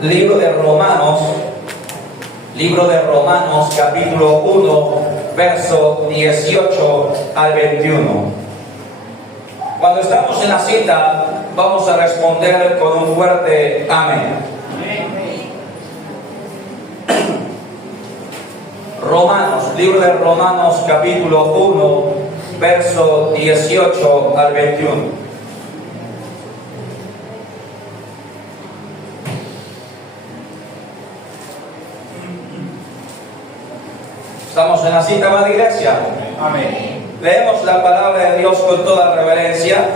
Libro de Romanos, capítulo 1, verso 18 al 21. Cuando estamos en la cita, vamos a responder con un fuerte amén. Libro de Romanos, capítulo 1, verso 18 al 21. ¿Estamos en la cita, amada iglesia? Amén. Leemos la palabra de Dios con toda reverencia,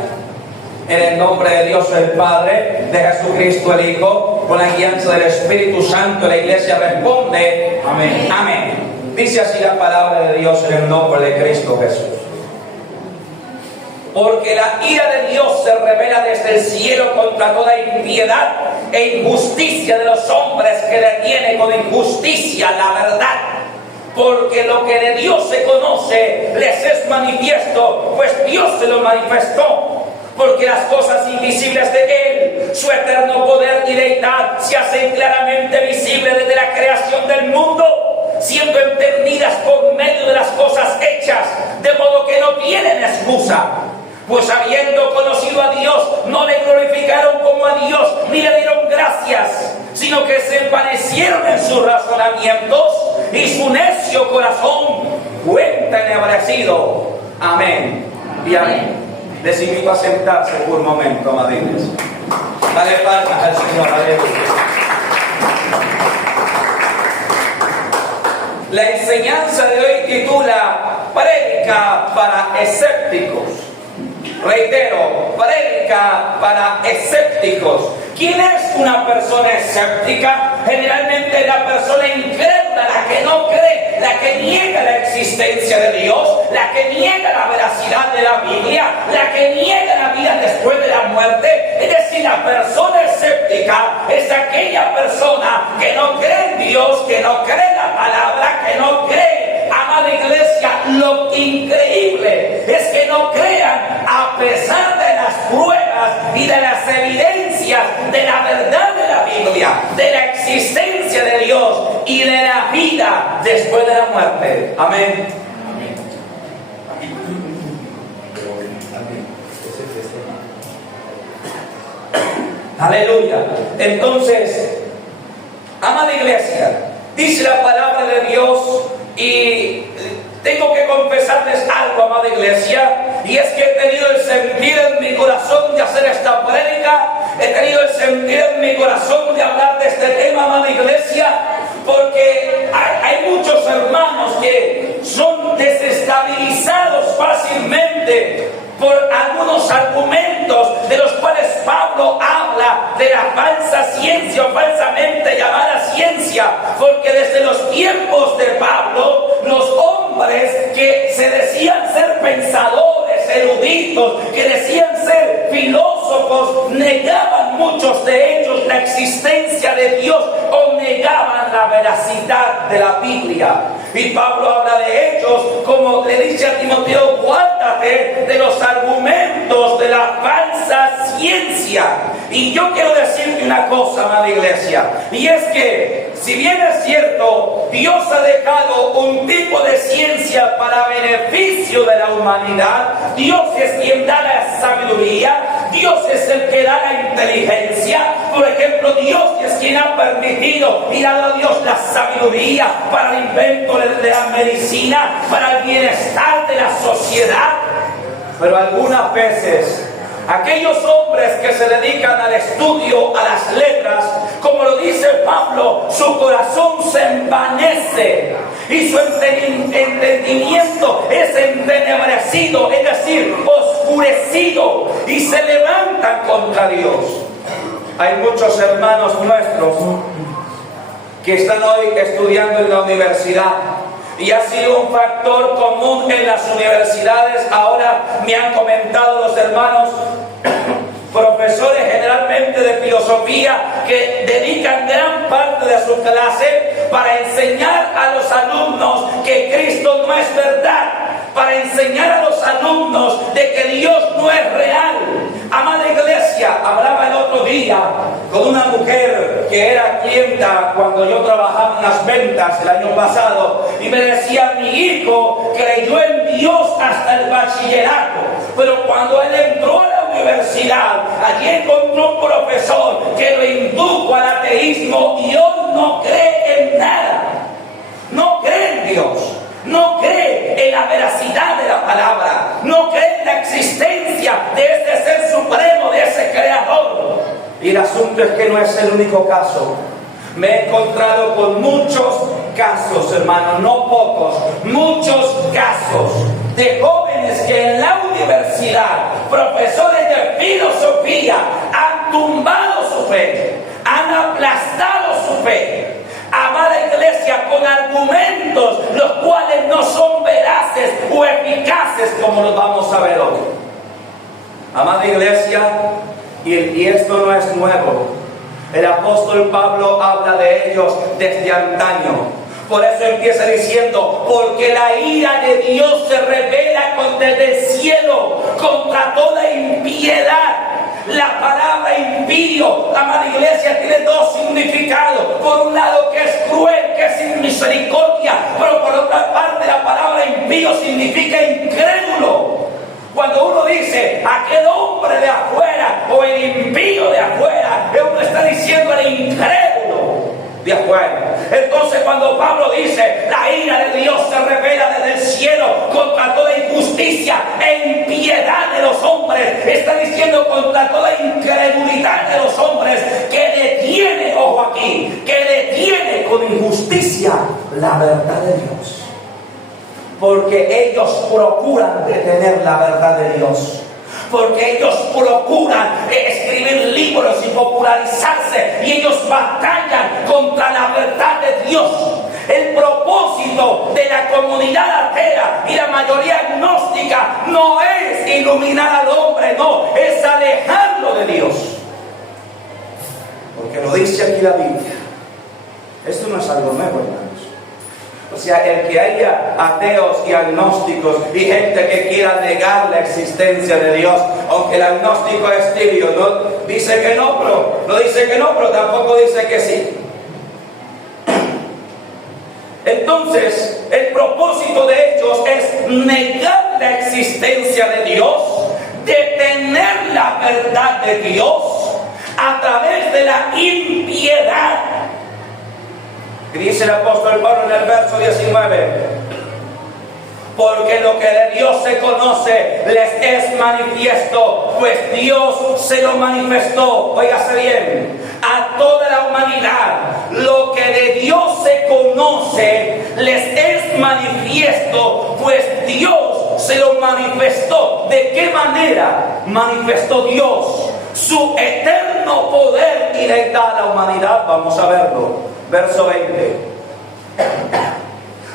en el nombre de Dios el Padre, de Jesucristo el Hijo, con la guianza del Espíritu Santo. La iglesia responde: amén. Amén. Dice así la palabra de Dios en el nombre de Cristo Jesús. Porque la ira de Dios se revela desde el cielo contra toda impiedad e injusticia de los hombres que detienen con injusticia la verdad. Porque lo que de Dios se conoce les es manifiesto, pues Dios se lo manifestó. Porque las cosas invisibles de Él, su eterno poder y deidad, se hacen claramente visibles desde la creación del mundo, siendo entendidas por medio de las cosas hechas, de modo que no tienen excusa. Pues habiendo conocido a Dios, no le glorificaron como a Dios, ni le dieron gracias, sino que se envanecieron en sus razonamientos, y su necio corazón fue entenebrecido. Amén y amén. Les invito a sentarse por un momento, amadines. Dale palmas al Señor, aleluya. La enseñanza de hoy titula Prédica para escépticos. Reitero, prédica para escépticos. ¿Quién es una persona escéptica? Generalmente la persona incrédula, la que no cree, la que niega la existencia de Dios, la que niega la veracidad de la Biblia, la que niega la vida después de la muerte. Es decir, la persona escéptica es aquella persona que no cree en Dios, que no cree en la palabra, que no cree. Amada iglesia, lo increíble es que no crean a pesar de las pruebas y de las evidencias de la verdad de la Biblia, de la existencia de Dios y de la vida después de la muerte. Amén. Aleluya. Entonces, amada iglesia, dice la palabra de Dios, y tengo que confesarles algo, amada iglesia, y es que he tenido el sentir en mi corazón de hacer esta prédica, he tenido el sentir en mi corazón de hablar de este tema, amada iglesia, porque hay muchos hermanos que son desestabilizados fácilmente por algunos argumentos de los cuales Pablo habla de la falsa ciencia o falsamente llamada ciencia, porque desde los tiempos de Pablo, los hombres que se decían ser pensadores, eruditos, que decían ser filósofos, negaban muchos de ellos la existencia de Dios o negaban la veracidad de la Biblia. Y Pablo habla de ellos, como le dice a Timoteo: guárdate de los argumentos de la falsa ciencia. Y yo quiero decirte una cosa, amada iglesia, y es que, si bien es cierto, Dios ha dejado un tipo de ciencia para beneficio de la humanidad, Dios es quien da la sabiduría, Dios es el que da la inteligencia. Por ejemplo, Dios es quien ha permitido y dado a Dios la sabiduría para el invento de la medicina, para el bienestar de la sociedad. Pero algunas veces aquellos hombres que se dedican al estudio, a las letras, como lo dice Pablo, su corazón se envanece y su entendimiento es entenebrecido, es decir, oscurecido, y se levantan contra Dios. Hay muchos hermanos nuestros que están hoy estudiando en la universidad, y ha sido un factor común en las universidades. Ahora me han comentado los hermanos profesores generalmente de filosofía que dedican gran parte de su clase para enseñar a los alumnos que Cristo no es verdad, para enseñar a los alumnos de que Dios no es real. Amada iglesia, hablaba el otro día con una mujer que era clienta cuando yo trabajaba en las ventas el año pasado, y me decía: mi hijo creyó en Dios hasta el bachillerato, pero cuando él entró a la universidad, allí encontró un profesor que lo indujo al ateísmo y hoy no cree en nada. No cree en Dios, no cree en la veracidad de la palabra, no cree en la existencia de ese ser supremo, de ese creador. Y el asunto es que no es el único caso. Me he encontrado con muchos casos, hermanos, no pocos, muchos casos de jóvenes que en la universidad, profesores de filosofía, han tumbado su fe, han aplastado su fe. Amada iglesia, con argumentos los cuales no son veraces o eficaces, como los vamos a ver hoy. Amada iglesia, y esto no es nuevo. El apóstol Pablo habla de ellos desde antaño. Por eso empieza diciendo: porque la ira de Dios se revela desde el cielo contra toda impiedad. La palabra impío, amada iglesia, tiene dos significados. Por un lado, que es cruel, que es sin misericordia, pero por otra parte, la palabra impío significa incrédulo. Cuando uno dice aquel hombre de afuera o el impío de afuera, uno está diciendo el incrédulo de afuera. Entonces, cuando Pablo dice: la ira de Dios se revela desde el cielo contra toda injusticia e impiedad de los hombres, está diciendo contra toda incredulidad de los hombres, que detiene, ojo aquí, que detiene con injusticia la verdad de Dios. Porque ellos procuran detener la verdad de Dios. Porque ellos procuran escribir libros y popularizarse, y ellos batallan contra la verdad de Dios. El propósito de la comunidad atea y la mayoría agnóstica no es iluminar al hombre, no, es alejarlo de Dios. Porque lo dice aquí la Biblia. Esto no es algo nuevo, hermanos. O sea, el que haya ateos y agnósticos y gente que quiera negar la existencia de Dios, aunque el agnóstico es tibio, ¿no? Dice que no, pero no dice que no, pero tampoco dice que sí. Entonces, el propósito de ellos es negar la existencia de Dios, detener la verdad de Dios a través de la impiedad. Y dice el apóstol Pablo en el verso 19: porque lo que de Dios se conoce les es manifiesto, pues Dios se lo manifestó, óigase bien, a toda la humanidad. Lo que de Dios se conoce les es manifiesto, pues Dios se lo manifestó. ¿De qué manera manifestó Dios su eterno poder y deidad a la humanidad? Vamos a verlo. Verso 20: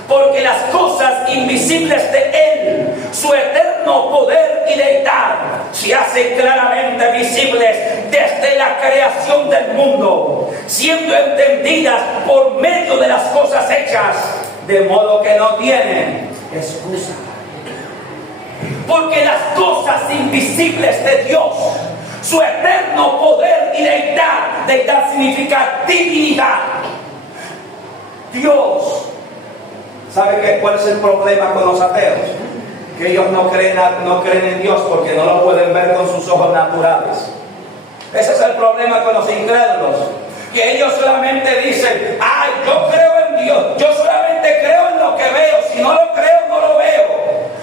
porque las cosas invisibles de Él, su eterno poder y deidad, se hacen claramente visibles desde la creación del mundo, siendo entendidas por medio de las cosas hechas, de modo que no tienen excusa. Porque las cosas invisibles de Dios, su eterno poder y deidad, deidad significa divinidad. Dios, ¿sabe cuál es el problema con los ateos? Que ellos no creen en Dios porque no lo pueden ver con sus ojos naturales. Ese es el problema con los incrédulos, que ellos solamente dicen: ay, yo creo en Dios, yo solamente creo en lo que veo, si no lo creo, no lo veo.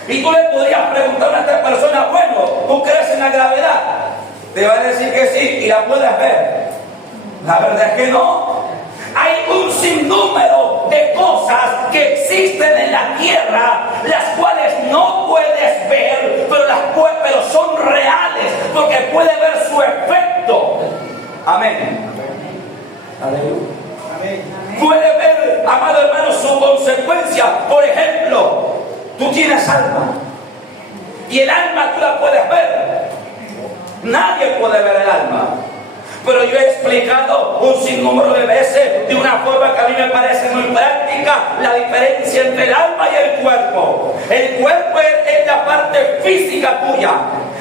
Y tú le podrías preguntar a esta persona: bueno, ¿tú crees en la gravedad? Te va a decir que sí, y la puedes ver. La verdad es que no. Hay un sinnúmero de cosas que existen en la tierra, las cuales no puedes ver, pero son reales, porque puede ver su efecto. Amén. Aleluya. Puede ver, amado hermano, su consecuencia. Por ejemplo, tú tienes alma, y el alma tú la puedes ver. Nadie puede ver el alma. Pero yo he explicado un sinnúmero de veces, de una forma que a mí me parece muy práctica, la diferencia entre el alma y el cuerpo. El cuerpo es la parte física tuya.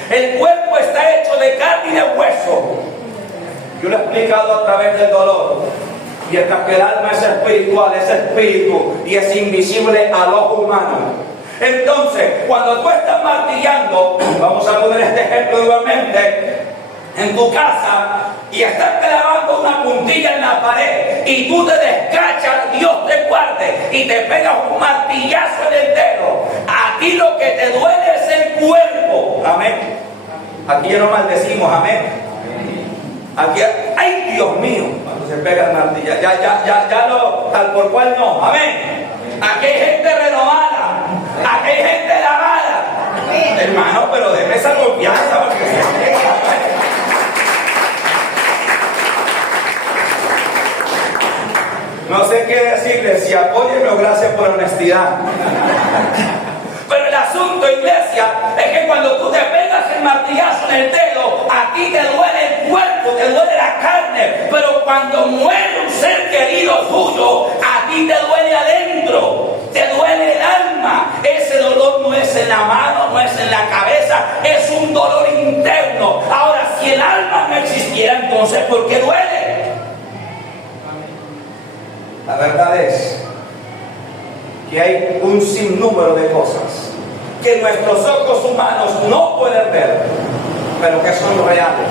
El cuerpo está hecho de carne y de hueso. Yo lo he explicado a través del dolor. Mientras que el alma es espiritual, es espíritu y es invisible al ojo humano. Entonces, cuando tú estás martillando, vamos a poner este ejemplo nuevamente, en tu casa, y estás clavando una puntilla en la pared, y tú te descachas, Dios te guarde, y te pegas un martillazo en el dedo, a ti lo que te duele es el cuerpo. Amén. Aquí no maldecimos, amén. Aquí, ay Dios mío, cuando se pega el martillo, ya no, tal por cual no, amén. Aquí hay gente renovada, aquí hay gente lavada. Hermano, pero déme esa confianza porque no sé qué decirle, si apóyenme o gracias por la honestidad. Pero el asunto, iglesia, es que cuando tú te pegas el martillazo en el dedo, a ti te duele el cuerpo, te duele la carne. Pero cuando muere un ser querido tuyo, a ti te duele adentro, te duele el alma. Ese dolor no es en la mano, no es en la cabeza, es un dolor interno. Ahora, si el alma no existiera, entonces, ¿por qué duele? La verdad es que hay un sinnúmero de cosas que nuestros ojos humanos no pueden ver, pero que son reales.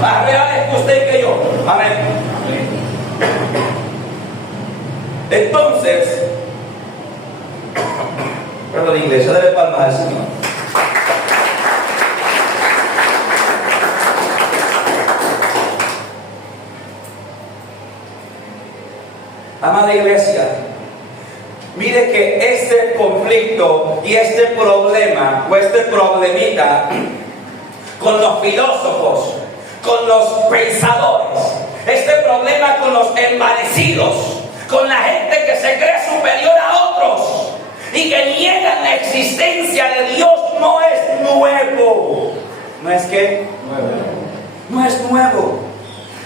Más reales que usted y que yo. Amén. Entonces, perdón, iglesia, dale palmas al Señor. Amada iglesia, mire que este conflicto y este problema o este problemita con los filósofos, con los pensadores, este problema con los envanecidos, con la gente que se cree superior a otros y que niegan la existencia de Dios, no es nuevo. ¿No es qué? No es nuevo.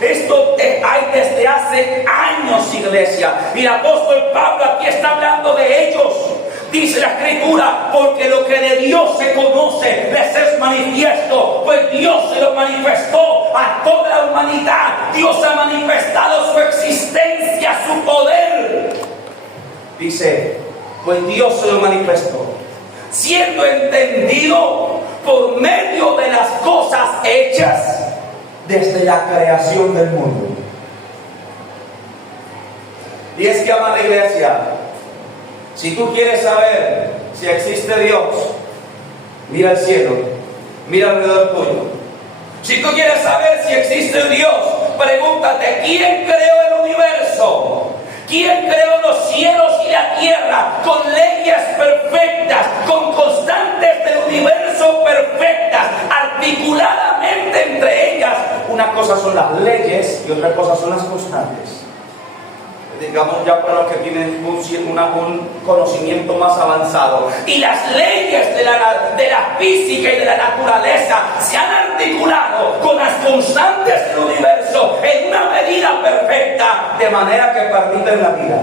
Esto hay desde hace años, iglesia. Y el apóstol Pablo aquí está hablando de ellos. Dice la Escritura, porque lo que de Dios se conoce les es manifiesto, pues Dios se lo manifestó a toda la humanidad. Dios ha manifestado su existencia, su poder. Dice, pues Dios se lo manifestó, siendo entendido por medio de las cosas hechas desde la creación del mundo. Y es que, amada iglesia, si tú quieres saber si existe Dios, mira al cielo, mira alrededor tuyo. Si tú quieres saber si existe Dios, pregúntate, ¿quién creó el universo? ¿Quién creó los cielos y la tierra con leyes perfectas, con constantes del universo perfectas, articuladamente entre ellas? Una cosa son las leyes y otra cosa son las constantes. Digamos ya para los que tienen un conocimiento más avanzado. Y las leyes de la física y de la naturaleza se han articulado con las constantes del universo en una medida perfecta, de manera que permiten la vida.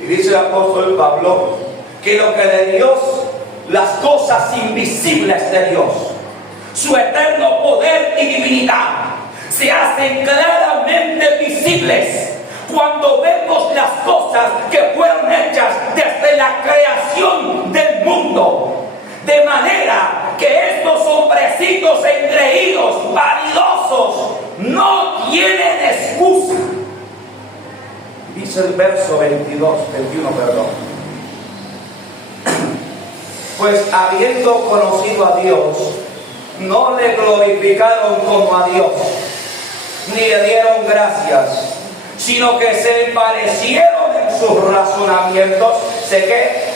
Y dice el apóstol Pablo que lo que de Dios, las cosas invisibles de Dios, su eterno poder y divinidad, se hacen claramente visibles cuando vemos las cosas que fueron hechas desde la creación del mundo. De manera que estos hombrecitos engreídos, vanidosos, no tienen excusa. Dice el verso 21, pues habiendo conocido a Dios, no le glorificaron como a Dios, ni le dieron gracias, sino que se envanecieron en sus razonamientos. ¿Sé qué?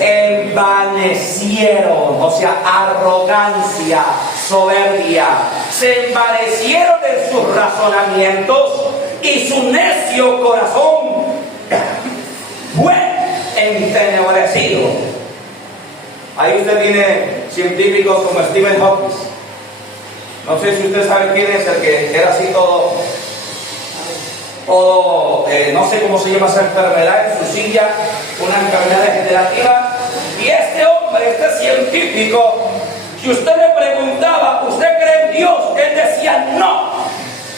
Envanecieron, o sea, arrogancia, soberbia. Se envanecieron en sus razonamientos y su necio corazón fue entenebrecido. Ahí usted tiene científicos como Stephen Hawking, No sé si usted sabe quién es el que era así todo, no sé cómo se llama esa enfermedad en su silla, una enfermedad degenerativa. Y este hombre, este científico, si usted le preguntaba, ¿usted cree en Dios? Él decía no,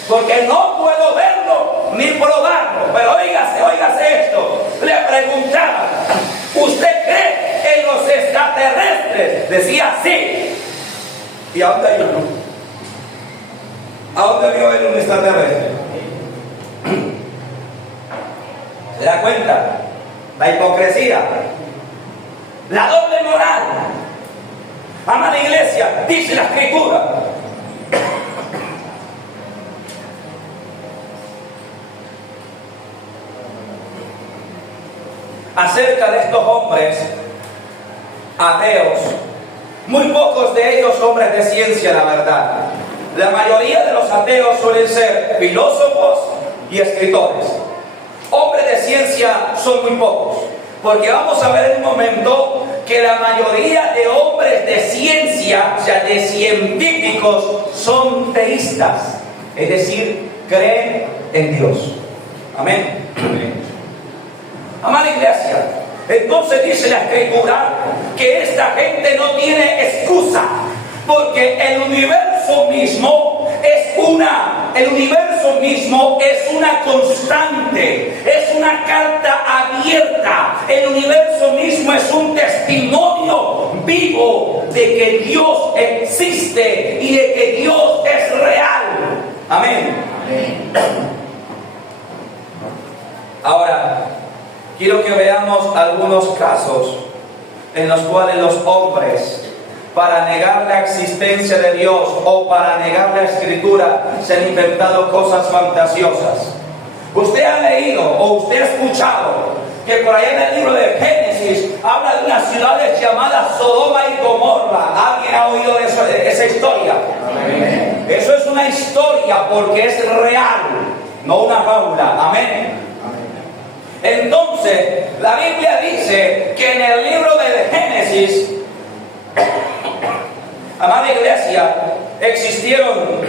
porque no puedo verlo ni probarlo. Pero óigase esto, le preguntaba, ¿usted cree en los extraterrestres? Decía sí. ¿Y a dónde hay uno? ¿A dónde vio él un extraterrestre? ¿Se da cuenta? La hipocresía, la doble moral. Amada iglesia, dice la Escritura, acerca de estos hombres ateos, muy pocos de ellos hombres de ciencia, la verdad. La mayoría de los ateos suelen ser filósofos y escritores. Hombres de ciencia son muy pocos, porque vamos a ver en un momento que la mayoría de hombres de ciencia, o sea, de científicos, son teístas, es decir, creen en Dios. Amén. Amada iglesia, entonces dice la Escritura que esta gente no tiene excusa, porque el universo mismo es una constante, es una carta abierta. El universo mismo es un testimonio vivo de que Dios existe y de que Dios es real. Amén. Amén. Ahora, quiero que veamos algunos casos en los cuales los hombres, para negar la existencia de Dios o para negar la Escritura, se han inventado cosas fantasiosas. Usted ha leído o usted ha escuchado que por allá en el libro de Génesis habla de unas ciudades llamadas Sodoma y Gomorra. ¿Alguien ha oído de esa historia? Amén. Eso es una historia porque es real, no una fábula. Amén. Entonces, la Biblia dice que en el libro de Génesis, amada iglesia, existieron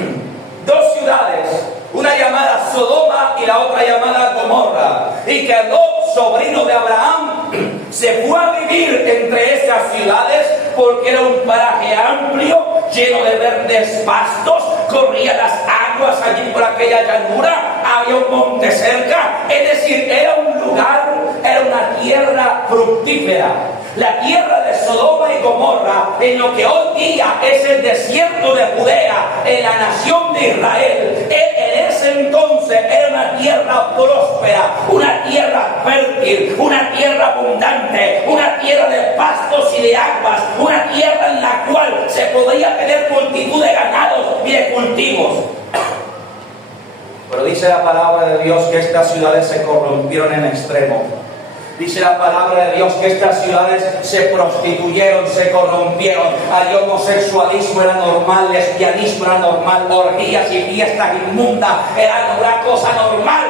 dos ciudades, una llamada Sodoma y la otra llamada Gomorra, y que Lot, sobrino de Abraham, se fue a vivir entre esas ciudades porque era un paraje amplio, lleno de verdes pastos, corrían las aguas allí por aquella llanura, había un monte cerca, es decir, era un lugar, era una tierra fructífera. La tierra de Sodoma y Gomorra, en lo que hoy día es el desierto de Judea, en la nación de Israel, en ese entonces era una tierra próspera, una tierra fértil, una tierra abundante, una tierra de pastos y de aguas, una tierra en la cual se podía tener multitud de ganados y de cultivos. Pero dice la palabra de Dios que estas ciudades se corrompieron en extremo. Dice la palabra de Dios que estas ciudades se prostituyeron, se corrompieron. El homosexualismo era normal, lesbianismo era normal, orgías y fiestas inmundas eran una cosa normal.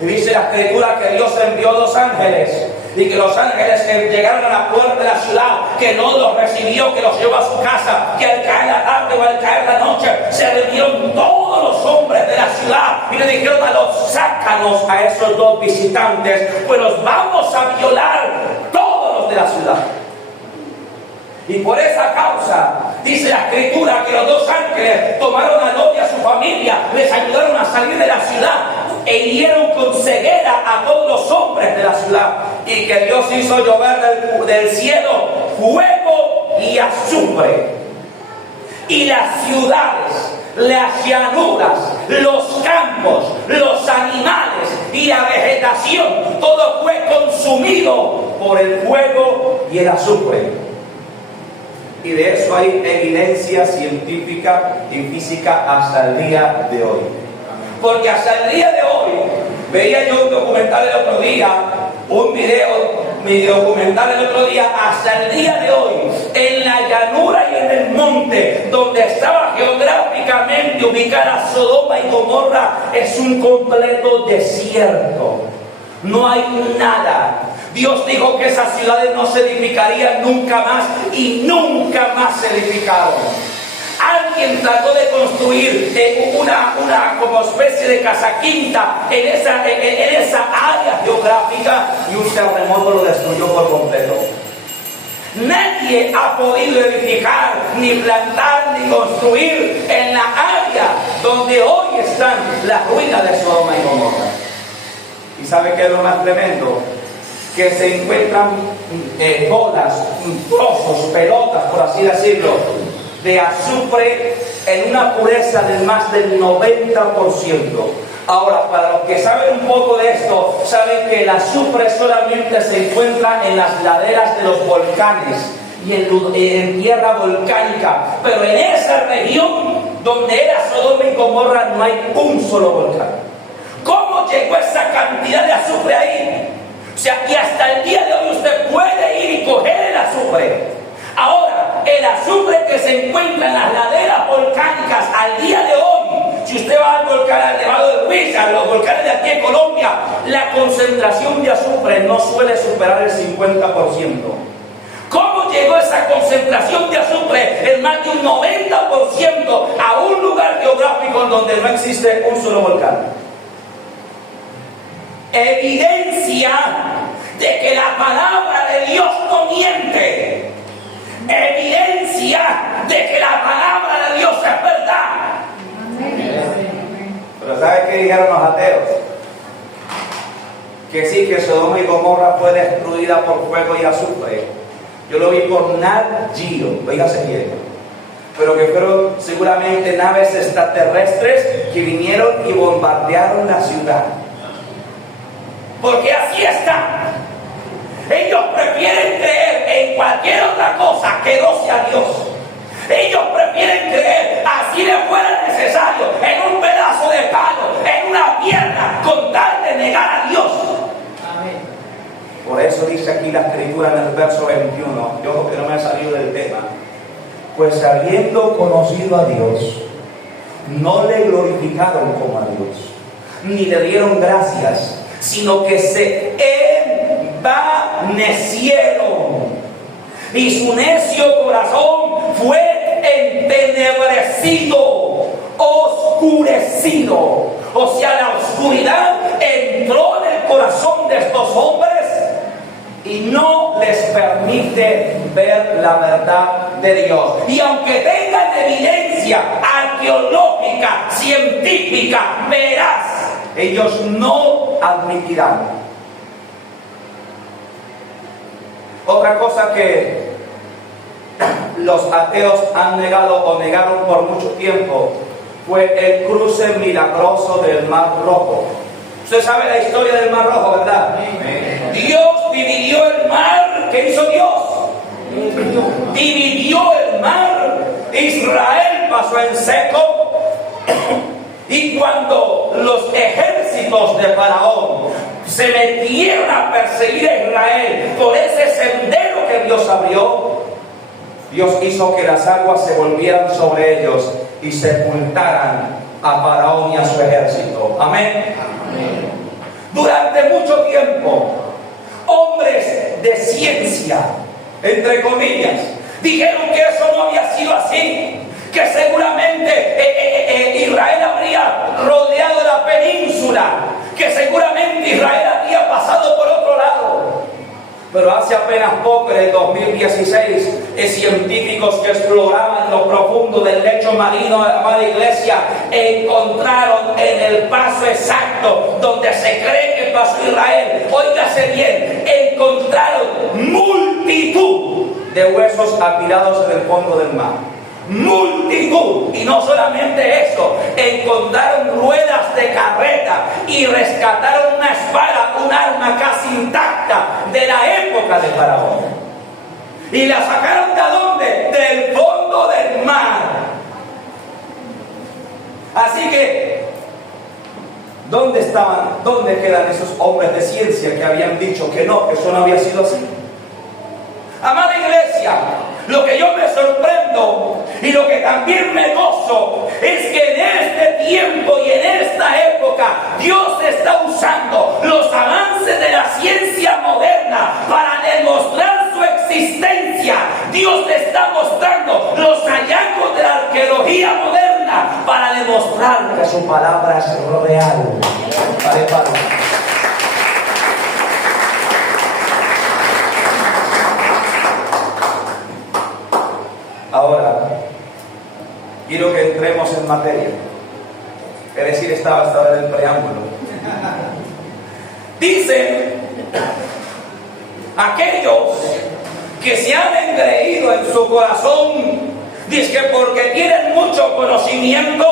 Y dice la Escritura que Dios envió 2 ángeles, y que los ángeles que llegaron a la puerta de la ciudad, que no los recibió, que los llevó a su casa, que al caer la tarde o al caer la noche se reunieron todos los hombres de la ciudad y le dijeron a Lot: sácanos a esos 2 visitantes, pues los vamos a violar todos los de la ciudad. Y por esa causa, dice la Escritura, que los 2 ángeles tomaron a Lot y a su familia, les ayudaron a salir de la ciudad e hirieron con ceguera a todos los hombres de la ciudad. Y que Dios hizo llover del cielo fuego y azufre. Y las ciudades, las llanuras, los campos, los animales y la vegetación, todo fue consumido por el fuego y el azufre. Y de eso hay evidencia científica y física hasta el día de hoy. Porque hasta el día de hoy, veía yo un documental el otro día, mi documental el otro día, hasta el día de hoy, en la llanura y en el monte, donde estaba geográficamente ubicada Sodoma y Gomorra, es un completo desierto. No hay nada. Dios dijo que esas ciudades no se edificarían nunca más y nunca más se edificaron. alguien trató de construir una como especie de casa quinta en esa área geográfica y un terremoto lo destruyó por completo. Nadie ha podido edificar, ni plantar, ni construir en la área donde hoy están las ruinas de Sodoma y Gomorra. ¿Y sabe qué es lo más tremendo? Que se encuentran bolas, trozos, pelotas, por así decirlo, de azufre en una pureza de más del 90%. Ahora, para los que saben un poco de esto, saben que el azufre solamente se encuentra en las laderas de los volcanes y en tierra volcánica, pero en esa región donde era Sodoma y Gomorra no hay un solo volcán. ¿Cómo llegó esa cantidad de azufre ahí? O sea, y hasta el día de hoy usted puede ir y coger el azufre. Ahora, el azufre que se encuentra en las laderas volcánicas al día de hoy, si usted va al volcán al Nevado de Huiza, los volcanes de aquí en Colombia, la concentración de azufre no suele superar el 50%. ¿Cómo llegó esa concentración de azufre en más de un 90% a un lugar geográfico en donde no existe un solo volcán? Evidencia de que la palabra de Dios no miente. Evidencia de que la palabra de Dios es verdad. Pero ¿sabe qué dijeron los ateos? Que sí, que Sodoma y Gomorra fue destruida por fuego y azufre. Yo lo vi por Nat Geo, oígase bien. Pero que fueron seguramente naves extraterrestres que vinieron y bombardearon la ciudad. Porque así está. Ellos prefieren creer en cualquier otra cosa que no sea Dios. Ellos prefieren creer, así le fuera necesario, en un pedazo de palo, en una piedra, con tal de negar a Dios. Amén. Por eso dice aquí la escritura en el verso 21, yo creo que no me he salido del tema. Pues habiendo conocido a Dios, no le glorificaron como a Dios, ni le dieron gracias, sino que se envanecieron, y su necio corazón fue entenebrecido, oscurecido. O sea, la oscuridad entró en el corazón de estos hombres y no les permite ver la verdad de Dios. Y aunque tengan evidencia arqueológica, científica, veraz, ellos no admitirán. Otra cosa que los ateos han negado o negaron por mucho tiempo fue el cruce milagroso del Mar Rojo. Usted sabe la historia del Mar Rojo, ¿verdad? Dios dividió el mar. ¿Qué hizo Dios? Dividió el mar. Israel pasó en seco. Y cuando los ejércitos de Faraón se metieron a perseguir a Israel por ese sendero que Dios abrió, Dios hizo que las aguas se volvieran sobre ellos y sepultaran a Faraón y a su ejército. Amén. Amén. Durante mucho tiempo, hombres de ciencia, entre comillas, dijeron que eso no había sido así, que seguramente Israel habría rodeado la península, que seguramente Israel habría pasado por otro lado. Pero hace apenas poco, en el 2016, científicos que exploraban lo profundo del lecho marino de la amada iglesia encontraron en el paso exacto donde se cree que pasó Israel, óigase bien, encontraron multitud de huesos apilados en el fondo del mar. Multitud. Y no solamente eso, encontraron ruedas de carreta y rescataron una espada, un arma casi intacta de la época de Faraón, y la sacaron ¿de dónde? Del fondo del mar. Así que ¿dónde estaban? ¿Dónde quedan esos hombres de ciencia que habían dicho que no, que eso no había sido así? Amada iglesia, lo que yo me sorprendo y lo que también me gozo es que en este tiempo y en esta época Dios está usando los avances de la ciencia moderna para demostrar su existencia existencia. Dios le está mostrando los hallazgos de la arqueología moderna para demostrar que su palabra es real. Ahora, quiero que entremos en materia. Es decir, estaba hasta en el preámbulo. Dicen aquellos que se han engreído en su corazón, dice que porque tienen mucho conocimiento,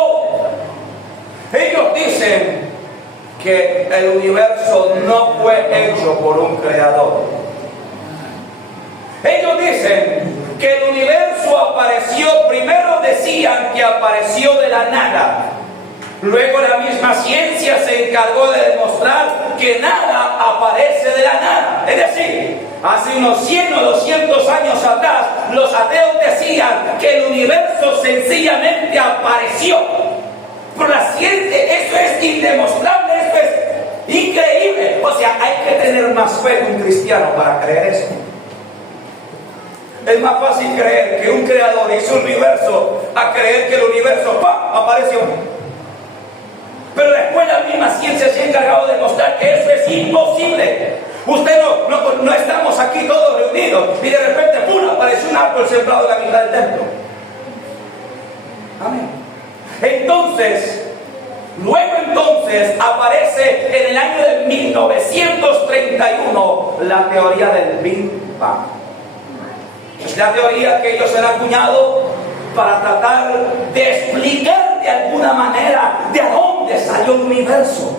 ellos dicen que el universo no fue hecho por un creador. Ellos dicen que el universo apareció, primero decían que apareció de la nada. Luego la misma ciencia se encargó de demostrar que nada aparece de la nada. Es decir, hace unos 100 o 200 años atrás, los ateos decían que el universo sencillamente apareció. Pero la ciencia, eso es indemostrable, eso es increíble. O sea, hay que tener más fe que un cristiano para creer eso. Es más fácil creer que un creador hizo un universo a creer que el universo apareció. Pero después la misma ciencia se ha encargado de demostrar que eso es imposible. Usted no estamos aquí todos reunidos y de repente ¡pum! Apareció un árbol sembrado en la mitad del templo. Amén. Luego aparece en el año de 1931 la teoría del Big Bang. Es la teoría que ellos han acuñado para tratar de explicar de alguna manera de dónde salió el universo,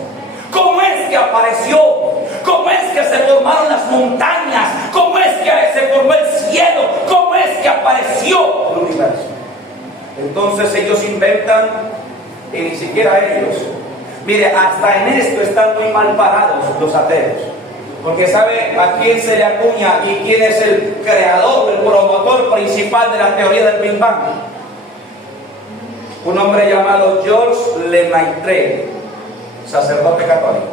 cómo es que apareció, cómo es que se formaron las montañas, cómo es que se formó el cielo, cómo es que apareció el universo. Entonces ellos inventan, y ni siquiera ellos, mire, hasta en esto están muy mal parados los ateos. Porque ¿sabe a quién se le acuña y quién es el creador, el promotor principal de la teoría del Big Bang? Un hombre llamado Georges Lemaitre, sacerdote católico.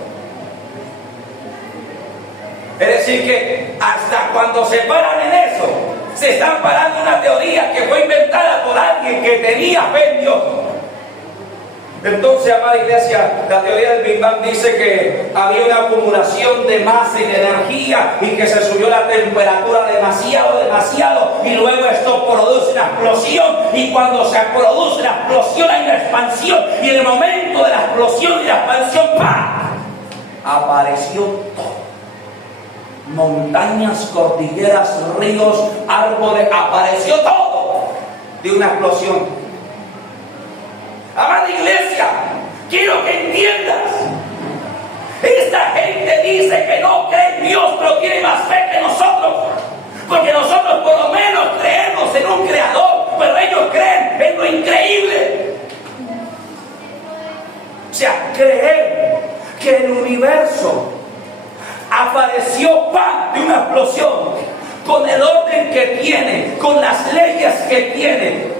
Es decir que hasta cuando se paran en eso, se están parando una teoría que fue inventada por alguien que tenía fe en Dios. Entonces, amada iglesia, la teoría del Big Bang dice que había una acumulación de masa y de energía y que se subió la temperatura demasiado y luego esto produce una explosión y cuando se produce la explosión hay una expansión y en el momento de la explosión y la expansión ¡pam! Apareció todo. Montañas, cordilleras, ríos, árboles, apareció todo de una explosión. Amada iglesia, quiero que entiendas. Esta gente dice que no cree en Dios, pero tiene más fe que nosotros. Porque nosotros por lo menos creemos en un creador, pero ellos creen en lo increíble. O sea, creer que el universo apareció de una explosión, con el orden que tiene, con las leyes que tiene.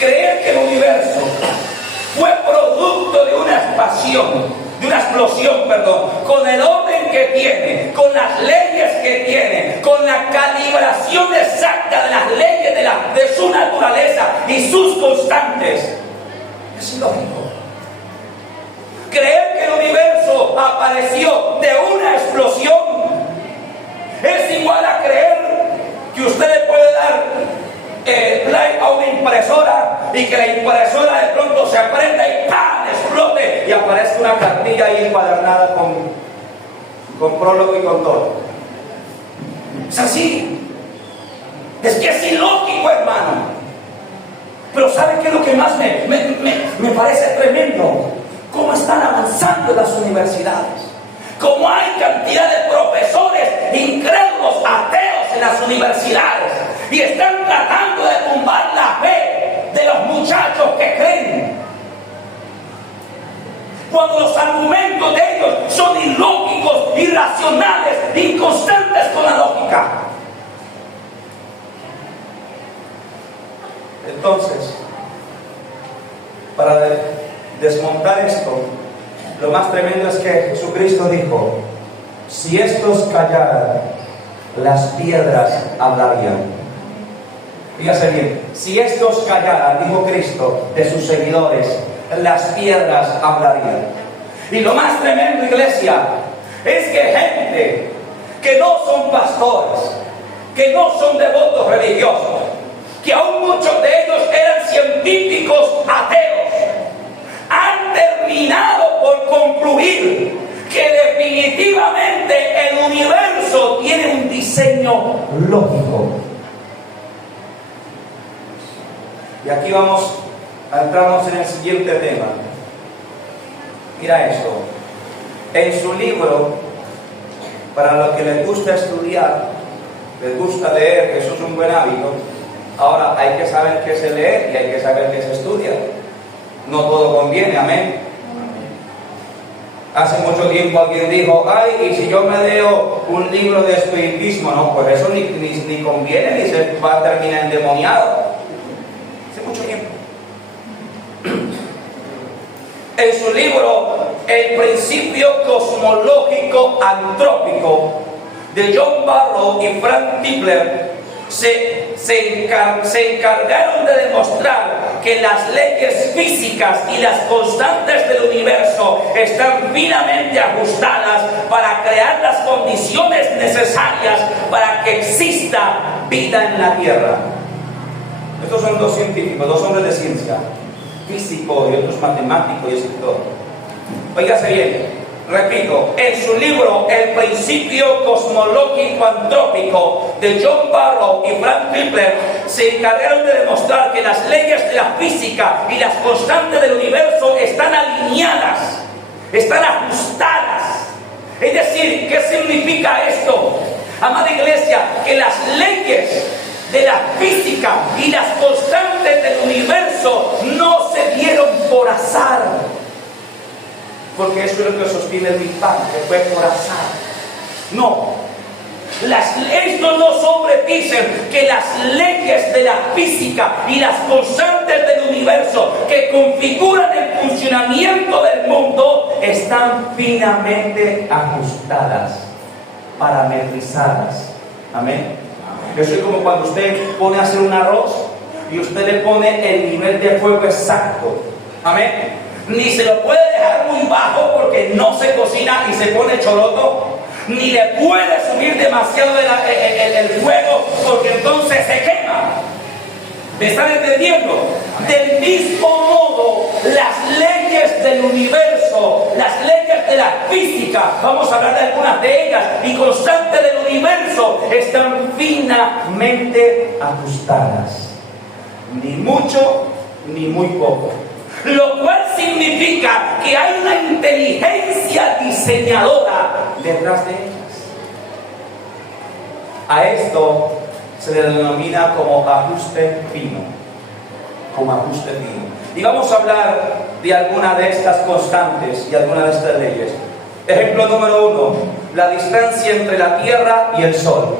Creer que el universo fue producto de una explosión, con el orden que tiene, con las leyes que tiene, con la calibración exacta de las leyes de su naturaleza y sus constantes. Es ilógico. Creer que el universo apareció de una explosión es igual a creer que usted le puede dar play a una impresora y que la impresora de pronto se prenda y ¡pam! Explote y aparezca una cartilla ahí encuadernada con prólogo y con todo. Es así. Es que es ilógico, hermano. Pero ¿sabe qué es lo que más me parece tremendo? Cómo están avanzando las universidades. Cómo hay cantidad de profesores incrédulos, ateos en las universidades. Y están tratando de tumbar la fe de los muchachos que creen. Cuando los argumentos de ellos son ilógicos, irracionales, inconstantes con la lógica. Entonces, desmontar esto, lo más tremendo es que Jesucristo dijo: si estos callaran, las piedras hablarían. Fíjase bien, si estos callaran, dijo Cristo, de sus seguidores, las piedras hablarían. Y lo más tremendo, iglesia, es que gente que no son pastores, que no son devotos religiosos, que aún muchos de ellos eran científicos ateos, han terminado por concluir que definitivamente el universo tiene un diseño lógico. Y aquí entramos en el siguiente tema. Mira esto. En su libro, para los que les gusta estudiar, les gusta leer, que eso es un buen hábito. Ahora hay que saber qué se lee y hay que saber qué se estudia. No todo conviene, amén. Hace mucho tiempo alguien dijo: ay, y si yo me leo un libro de espiritismo, no, pues eso ni conviene, ni se va a terminar endemoniado. Hace mucho tiempo. En su libro El principio cosmológico antrópico, de John Barrow y Frank Tipler, se encargaron de demostrar que las leyes físicas y las constantes del universo están finamente ajustadas para crear las condiciones necesarias para que exista vida en la Tierra. Estos son dos científicos, dos hombres de ciencia, físico y otros matemático y escritor. Óigase bien, repito, en su libro El principio cosmológico antrópico, de John Barrow y Frank Tipler, se encargaron de demostrar que las leyes de la física y las constantes del universo están alineadas, están ajustadas. Es decir, ¿qué significa esto? Amada iglesia, que las leyes de la física y las constantes del universo no se dieron por azar, porque eso es lo que sostiene el Big Bang, que fue por azar. No, estos dos hombres dicen que las leyes de la física y las constantes del universo que configuran el funcionamiento del mundo están finamente ajustadas, parametrizadas. Amén. Eso es como cuando usted pone a hacer un arroz y usted le pone el nivel de fuego exacto. Amén. Ni se lo puede dejar muy bajo porque no se cocina y se pone choroto, ni le puede subir demasiado el fuego porque entonces se quema. ¿Me están entendiendo? Del mismo modo, las leyes del universo, las leyes de la física, vamos a hablar de algunas de ellas, y constantes del universo, están finamente ajustadas. Ni mucho, ni muy poco. Lo cual significa que hay una inteligencia diseñadora detrás de ellas. A esto se le denomina como ajuste fino. Como ajuste fino. Y vamos a hablar de alguna de estas constantes y alguna de estas leyes. Ejemplo número 1, la distancia entre la Tierra y el Sol.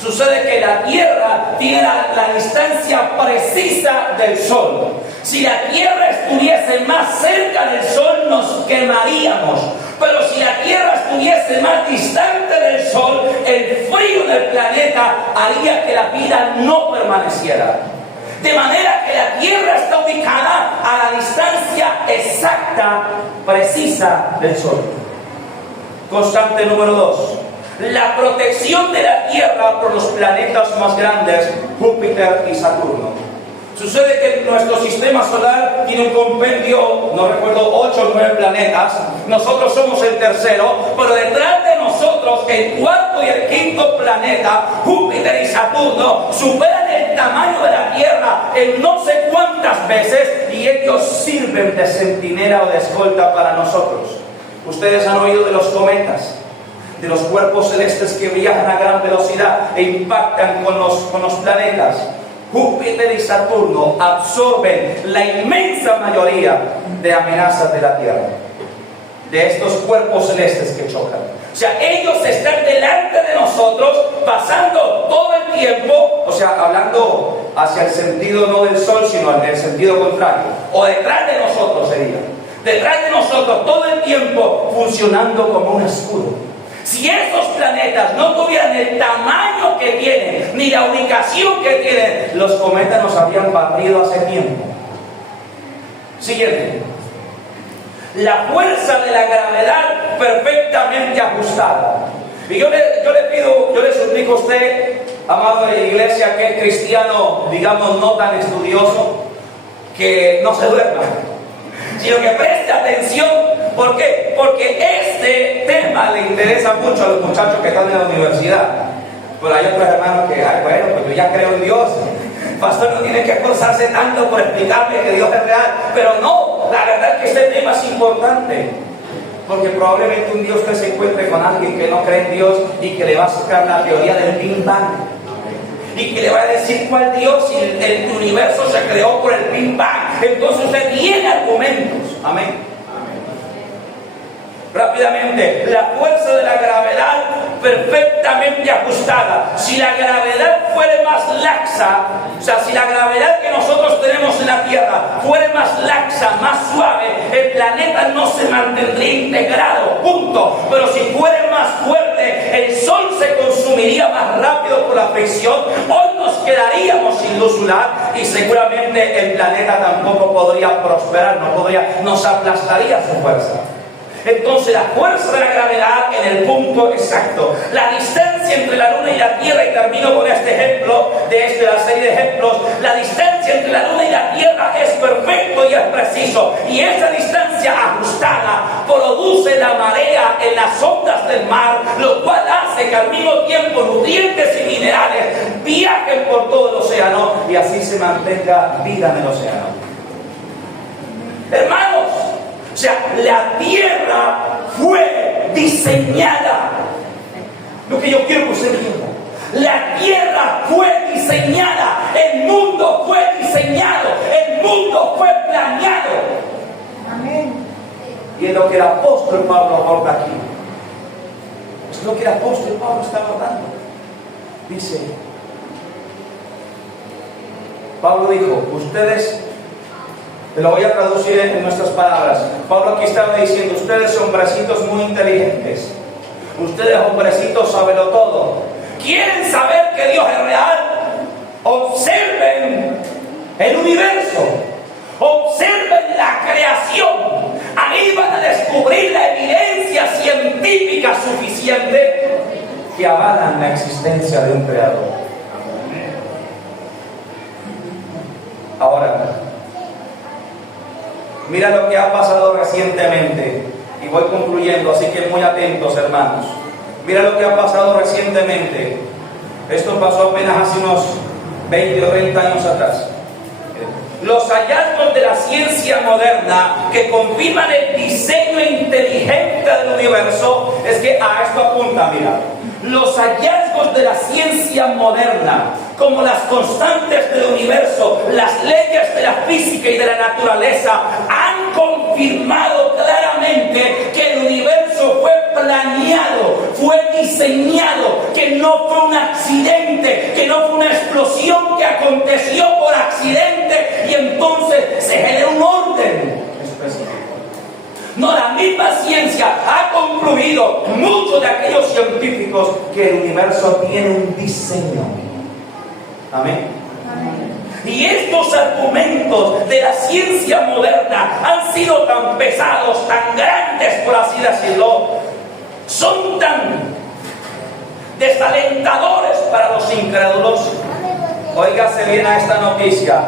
Sucede que la Tierra tiene la distancia precisa del Sol. Si la Tierra estuviese más cerca del Sol, nos quemaríamos. Pero si la Tierra estuviese más distante del Sol, el frío del planeta haría que la vida no permaneciera. De manera que la Tierra está ubicada a la distancia exacta, precisa del Sol. Constante número 2. La protección de la Tierra por los planetas más grandes, Júpiter y Saturno. Sucede que nuestro sistema solar tiene un compendio, no recuerdo, 8 o 9 planetas. Nosotros somos el tercero, pero detrás de nosotros, el cuarto y el quinto planeta, Júpiter y Saturno, superan el tamaño de la Tierra en no sé cuántas veces, y ellos sirven de centinela o de escolta para nosotros. Ustedes han oído de los cometas, de los cuerpos celestes que viajan a gran velocidad e impactan con los planetas. Júpiter y Saturno absorben la inmensa mayoría de amenazas de la Tierra, de estos cuerpos celestes que chocan. O sea, ellos están delante de nosotros, pasando todo el tiempo, o sea, hablando hacia el sentido no del Sol, sino en el sentido contrario, o detrás de nosotros sería. detrás de nosotros todo el tiempo funcionando como un escudo. Si esos planetas no tuvieran el tamaño que tienen, ni la ubicación que tienen, los cometas nos habrían barrido hace tiempo. Siguiente. La fuerza de la gravedad perfectamente ajustada. Y yo le suplico a usted, amado de la iglesia, que es cristiano, digamos, no tan estudioso, que no se duerma, sino que preste atención. ¿Por qué? Porque este tema le interesa mucho a los muchachos que están en la universidad. Pero hay otros hermanos que, bueno, pues yo ya creo en Dios. Pastor, no tiene que esforzarse tanto por explicarme que Dios es real. Pero no, la verdad es que este tema es importante. Porque probablemente un día usted se encuentre con alguien que no cree en Dios y que le va a sacar la teoría del Big Bang. Y que le va a decir cuál Dios, si el universo se creó por el Big Bang. Entonces usted tiene argumentos. Amén. Rápidamente, la fuerza de la gravedad perfectamente ajustada. Si la gravedad fuera más laxa, o sea, si la gravedad que nosotros tenemos en la Tierra fuera más laxa, más suave, el planeta no se mantendría integrado, punto. Pero si fuera más fuerte, el Sol se consumiría más rápido por la fricción. Hoy nos quedaríamos sin luz solar y seguramente el planeta tampoco podría prosperar, nos aplastaría su fuerza. Entonces la fuerza de la gravedad en el punto exacto, la distancia entre la Luna y la Tierra, y termino con este ejemplo de la serie de ejemplos, la distancia entre la Luna y la Tierra es perfecto y es preciso, y esa distancia ajustada produce la marea en las ondas del mar, lo cual hace que al mismo tiempo nutrientes y minerales viajen por todo el océano y así se mantenga vida en el océano. Hermanos, o sea, la Tierra fue diseñada. Lo que yo quiero que usted entienda. La Tierra fue diseñada. El mundo fue diseñado. El mundo fue planeado. Amén. Y es lo que el apóstol Pablo aborda aquí. Es lo que el apóstol Pablo está abordando. Dice, Pablo dijo, ustedes... Te lo voy a traducir en nuestras palabras. Pablo aquí estaba diciendo, ustedes hombrecitos muy inteligentes. Ustedes hombrecitos sábelo todo. ¿Quieren saber que Dios es real? Observen el universo. Observen la creación. Ahí van a descubrir la evidencia científica suficiente que avalan la existencia de un creador. Ahora, mira lo que ha pasado recientemente, y voy concluyendo, así que muy atentos, hermanos. Mira lo que ha pasado recientemente. Esto pasó apenas hace unos 20 o 30 años atrás. Los hallazgos de la ciencia moderna que confirman el diseño inteligente del universo, es que a esto apunta, mira. Los hallazgos de la ciencia moderna, como las constantes del universo, las leyes de la física y de la naturaleza, han confirmado claramente que el universo fue planeado, fue diseñado, que no fue un accidente, que no fue una explosión que aconteció por accidente y entonces se generó un orden específico. No, la misma ciencia ha concluido, muchos de aquellos científicos, que el universo tiene un diseño. Amén. Amén. Y estos argumentos de la ciencia moderna han sido tan pesados, tan grandes, por así decirlo, son tan desalentadores para los incrédulos. Óigase bien a esta noticia,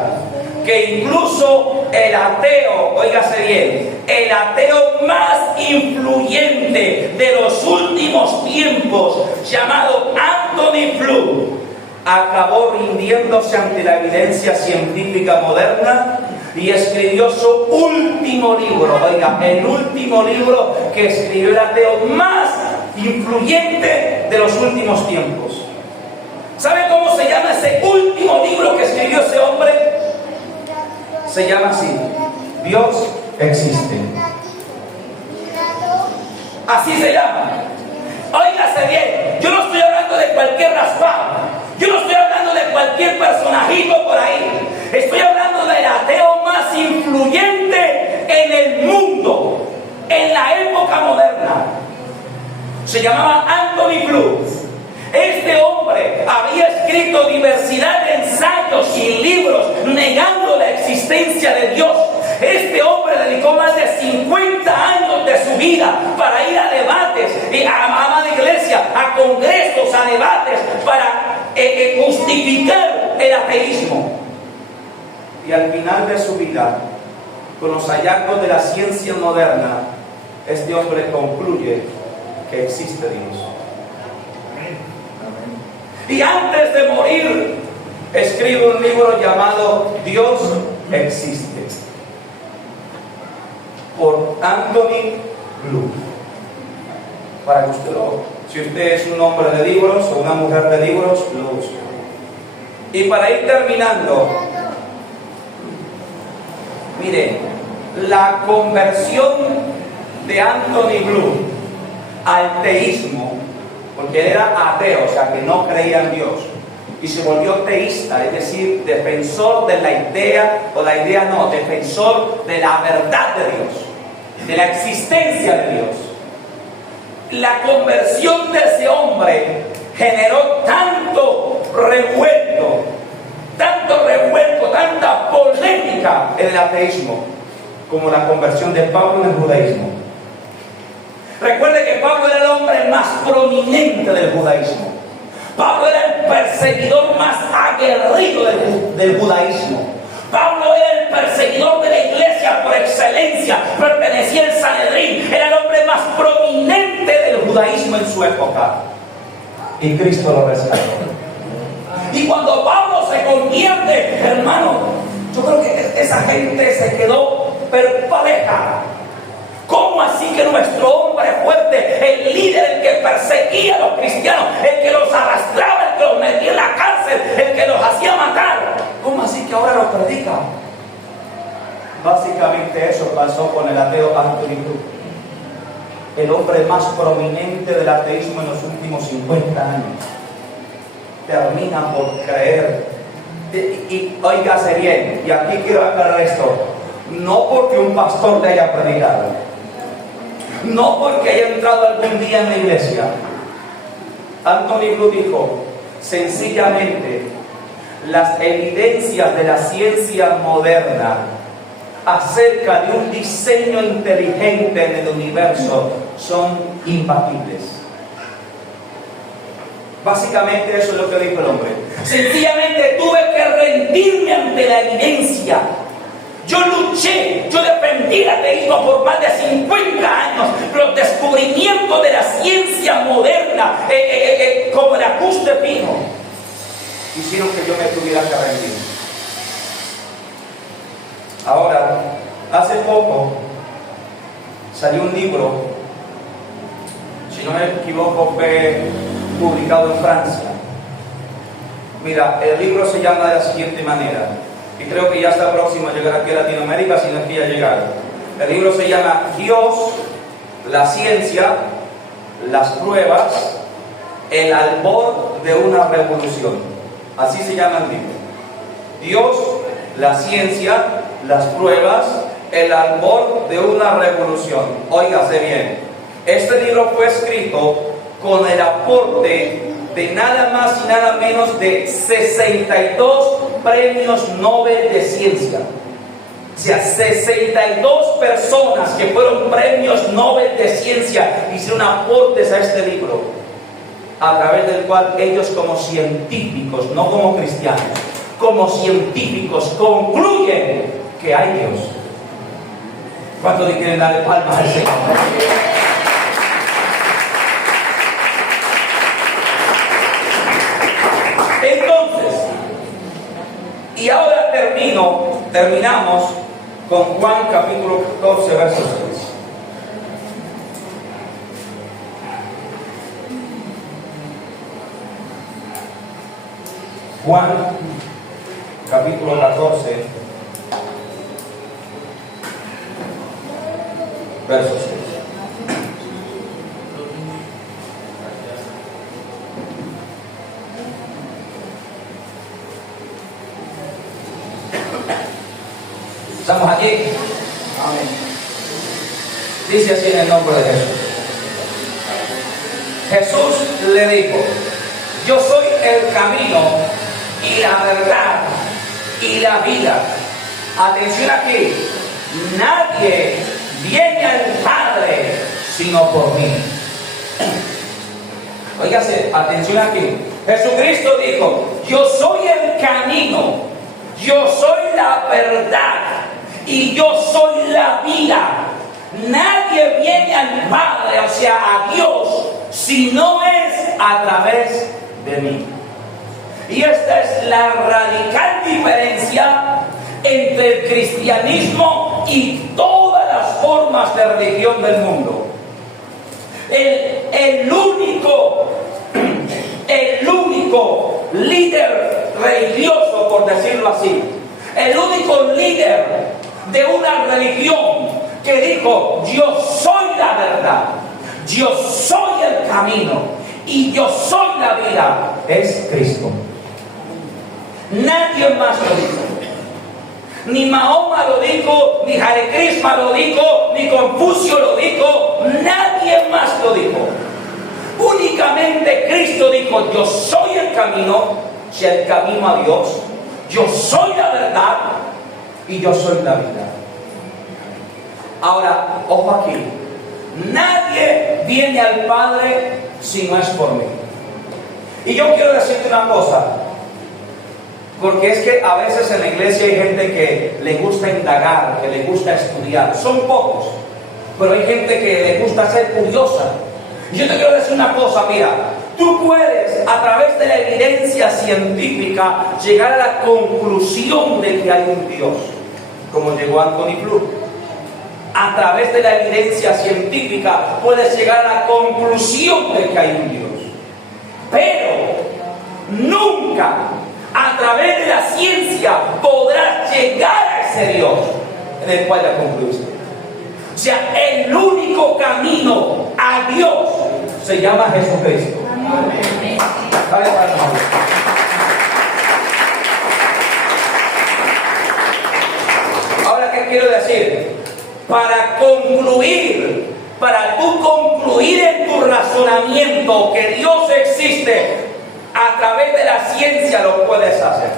que incluso el ateo, óigase bien, el ateo más influyente de los últimos tiempos, llamado Anthony Flew, acabó rindiéndose ante la evidencia científica moderna y escribió su último libro. Oiga, el último libro que escribió el ateo más influyente de los últimos tiempos. ¿Sabe cómo se llama ese último libro que escribió ese hombre? Se llama así: Dios existe. Así se llama. Óigase bien, yo no estoy hablando de cualquier raspado, yo no estoy hablando de cualquier personajito por ahí, estoy hablando del ateo más influyente en el mundo. época moderna. Se llamaba Anthony Blue. Este hombre había escrito diversidad de ensayos y libros negando la existencia de Dios. Este hombre dedicó más de 50 años de su vida para ir a debates, a amada iglesia, a congresos, a debates, para justificar el ateísmo. Y al final de su vida, con los hallazgos de la ciencia moderna, este hombre concluye que existe Dios. Y antes de morir, Escribe un libro llamado Dios existe, por Anthony Blue. Para que usted si usted es un hombre de libros o una mujer de libros, lo busque. Y para ir terminando, mire, la conversión de Anthony Blue al teísmo, porque él era ateo, o sea que no creía en Dios, y se volvió teísta, es decir, defensor de la idea, defensor de la verdad de Dios, de la existencia de Dios. La conversión de ese hombre generó tanto revuelto, tanta polémica en el ateísmo, como la conversión de Pablo en el judaísmo. Recuerde que Pablo era el hombre más prominente del judaísmo. Pablo era el perseguidor más aguerrido del judaísmo. Pablo era el perseguidor de la iglesia por excelencia, pertenecía al Sanedrín, era el hombre más prominente del judaísmo en su época. Y Cristo lo rescató. Y cuando Pablo se convierte, hermano, yo creo que esa gente se quedó perpleja. ¿Cómo así que nuestro hombre fuerte, el líder, el que perseguía a los cristianos, el que los arrastraba, el que los metía en la cárcel, el que los hacía matar, cómo así que ahora los predica? Básicamente eso pasó con el ateo Anthony Blue, el hombre más prominente del ateísmo en los últimos 50 años. Termina por creer. Y óigase bien, y aquí quiero aclarar esto, no porque un pastor le haya predicado, no porque haya entrado algún día en la iglesia. Anthony Blue dijo, sencillamente, las evidencias de la ciencia moderna acerca de un diseño inteligente en el universo son imbatibles. Básicamente eso es lo que dijo el hombre. Sencillamente tuve que rendirme ante la evidencia. Yo luché, yo defendí el ateísmo por más de 50 años. Los descubrimientos de la ciencia moderna, como el ajuste fino, hicieron que yo me tuviera que rendir. Ahora, hace poco salió un libro, si no me equivoco fue publicado en Francia. Mira, el libro se llama de la siguiente manera, y creo que ya está próximo a llegar aquí a Latinoamérica, si no es que ya ha llegado. El libro se llama Dios, la ciencia, las pruebas, el albor de una revolución. Así se llama el libro. Dios, la ciencia, las pruebas, el albor de una revolución. Óigase bien, este libro fue escrito con el aporte de nada más y nada menos de 62 premios Nobel de Ciencia. O sea, 62 personas que fueron premios Nobel de Ciencia hicieron aportes a este libro, a través del cual ellos, como científicos, no como cristianos, como científicos, concluyen que hay Dios. ¿Cuántos le quieren darle palmas al Señor? Entonces, y ahora terminamos con Juan capítulo 14, verso 6. Juan capítulo 14, verso 6. ¿Estamos aquí? Amén. Dice así en el nombre de Jesús. Jesús le dijo: yo soy el camino y la verdad y la vida. Atención aquí, nadie viene al Padre sino por mí. Óigase, atención aquí. Jesucristo dijo: yo soy el camino, yo soy la verdad y yo soy la vida. Nadie viene al Padre, o sea, a Dios, si no es a través de mí. Y esta es la radical diferencia entre el cristianismo y todas las formas de religión del mundo. El único líder religioso, por decirlo así, el único líder de una religión que dijo: yo soy la verdad, yo soy el camino y yo soy la vida, es Cristo. Nadie más lo dijo. Ni Mahoma lo dijo, ni Hare Krishna lo dijo, ni Confucio lo dijo, nadie más lo dijo. Únicamente Cristo dijo: yo soy el camino, sea el camino a Dios, yo soy la verdad y yo soy la vida. Ahora, ojo aquí, nadie viene al Padre si no es por mí. Y yo quiero decirte una cosa, porque es que a veces en la iglesia hay gente que le gusta indagar, que le gusta estudiar. Son pocos, pero hay gente que le gusta ser curiosa. Yo te quiero decir una cosa, mira, tú puedes a través de la evidencia científica llegar a la conclusión de que hay un Dios, como llegó Anthony Flew. A través de la evidencia científica puedes llegar a la conclusión de que hay un Dios, pero nunca a través de la ciencia podrás llegar a ese Dios en el cual ya concluiste. O sea, el único camino a Dios se llama Jesucristo. Dale palmas. Ahora, ¿qué quiero decir? Para tú concluir en tu razonamiento que Dios existe, a través de la ciencia lo puedes hacer.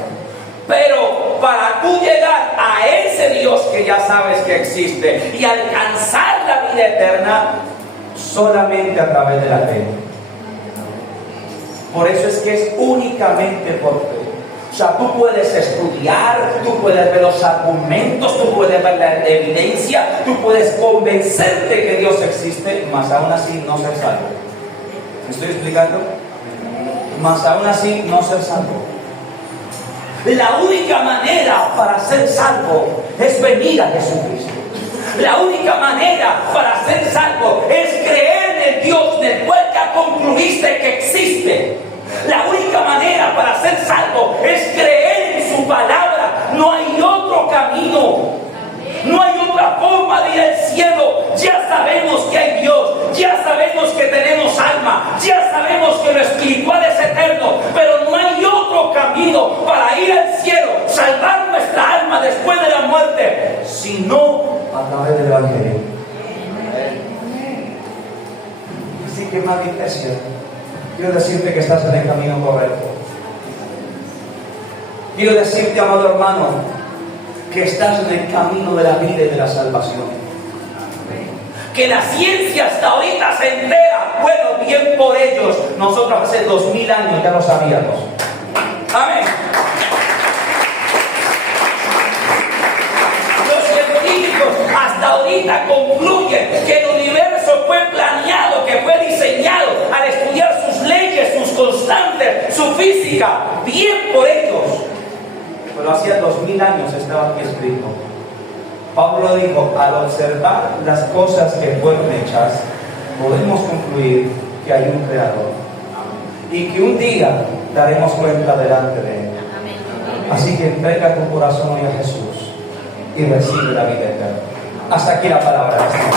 Pero para tú llegar a ese Dios que ya sabes que existe y alcanzar la vida eterna, solamente a través de la fe. Por eso es que es únicamente por fe. O sea, tú puedes estudiar, tú puedes ver los argumentos, tú puedes ver la evidencia, tú puedes convencerte que Dios existe, mas aún así no ser salvo. ¿Me estoy explicando? Mas aún así no ser salvo. La única manera para ser salvo es venir a Jesucristo. La única manera para ser salvo es creer en el Dios del cual ya concluiste que existe. La única manera para ser salvo es creer en su palabra. No hay otro camino. No hay otra forma de ir al cielo. Ya sabemos que hay Dios. Ya sabemos que tenemos alma. Ya sabemos que lo espiritual es eterno. Pero no hay otro camino para ir al cielo, salvar nuestra alma después de la muerte, sino a través del Evangelio. Así que, madre iglesia, quiero decirte que estás en el camino correcto. Quiero decirte, amado hermano, que estás en el camino de la vida y de la salvación. Que la ciencia hasta ahorita se entera. Bueno, bien por ellos. Nosotros hace 2000 años ya lo sabíamos. Amén. Los científicos hasta ahorita concluyen que el universo fue planeado, que fue diseñado al estudiar sus leyes, sus constantes, su física. Bien por ellos. Pero hacía 2000 años estaba aquí escrito. Pablo dijo: al observar las cosas que fueron hechas, podemos concluir que hay un creador y que un día daremos cuenta delante de él. Así que entrega tu corazón hoy a Jesús y recibe la vida eterna. Hasta aquí la palabra de Dios.